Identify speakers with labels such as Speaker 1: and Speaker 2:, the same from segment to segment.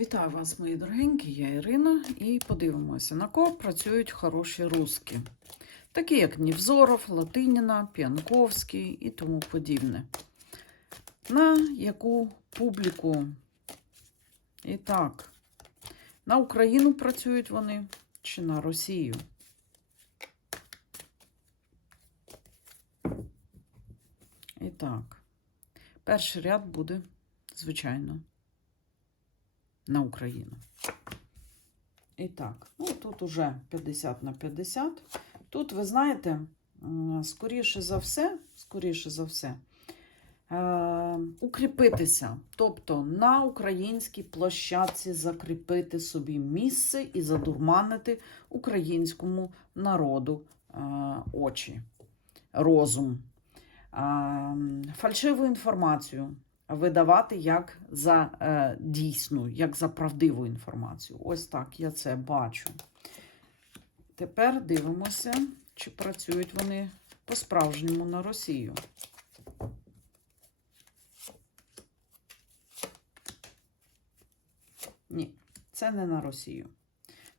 Speaker 1: Вітаю вас, мої дорогенькі, я Ірина, і подивимося, на кого працюють хороші руски. Такі як Нівзоров, Латиніна, П'янковський і тому подібне. На яку публіку? І так, на Україну працюють вони чи на Росію? І так, перший ряд буде, звичайно, на Україну. І так, ну тут уже 50 на 50. Тут, ви знаєте, скоріше за все, скоріше за все, е, укріпитися. Тобто на українській площадці закріпити собі місце і задурманити українському народу е, очі, розум, е, фальшиву інформацію видавати як за е, дійсну, як за правдиву інформацію. Ось так я це бачу. Тепер дивимося, чи працюють вони по-справжньому на Росію. Ні, це не на Росію.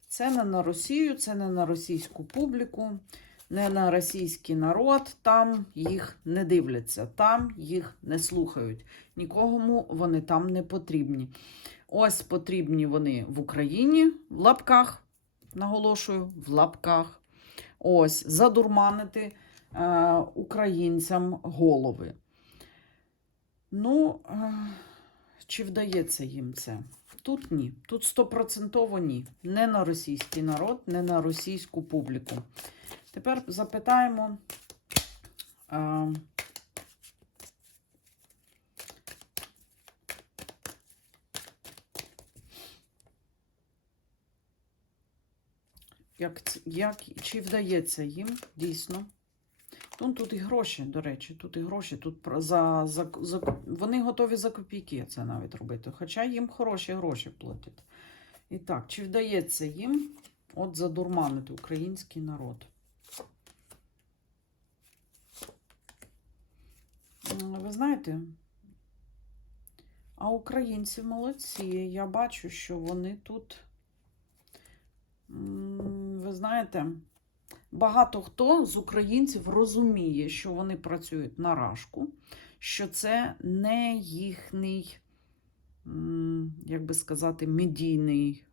Speaker 1: Це не на Росію, це не на російську публіку, не на російський народ. Там їх не дивляться, там їх не слухають. Нікому вони там не потрібні. Ось потрібні вони в Україні в лапках, наголошую, в лапках. Ось задурманити е, українцям голови. Ну, е, чи вдається їм це? Тут ні. Тут стопроцентово ні. Не на російський народ, не на російську публіку. Тепер запитаємо. Е, як, як, чи вдається їм дійсно? Ну, тут і гроші, до речі, тут і гроші. Тут за, за, за, вони готові за копійки це навіть робити. Хоча їм хороші гроші платять. І так, чи вдається їм от задурманити український народ? М, Ви знаєте, а українці молодці. Я бачу, що вони тут, ви знаєте, багато хто з українців розуміє, що вони працюють на рашку, що це не їхній, як би сказати, медійний,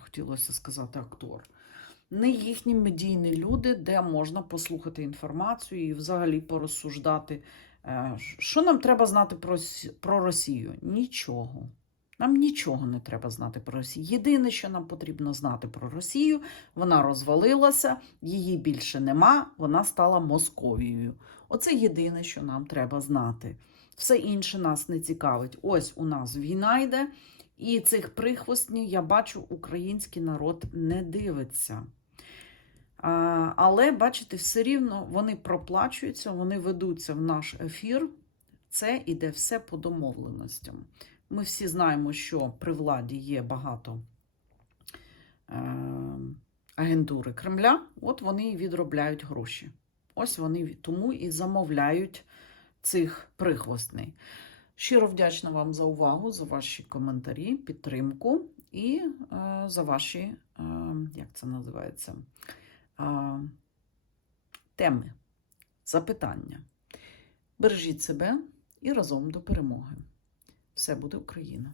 Speaker 1: хотілося сказати, актор. Не їхні медійні люди, де можна послухати інформацію і взагалі порозсуждати. Е, Що нам треба знати про, про Росію? Нічого. Нам нічого не треба знати про Росію. Єдине, що нам потрібно знати про Росію, вона розвалилася, її більше нема, вона стала Московією. Оце єдине, що нам треба знати. Все інше нас не цікавить. Ось у нас війна йде, і цих прихвостнів, я бачу, український народ не дивиться. Але, бачите, все рівно вони проплачуються, вони ведуться в наш ефір. Це іде все по домовленостям. Ми всі знаємо, що при владі є багато е, агентури Кремля, от вони відробляють гроші. Ось вони тому і замовляють цих прихвостней. Щиро вдячна вам за увагу, за ваші коментарі, підтримку і е, за ваші, е, як це називається, е, теми, запитання. Бережіть себе і разом до перемоги. Все буде Україна!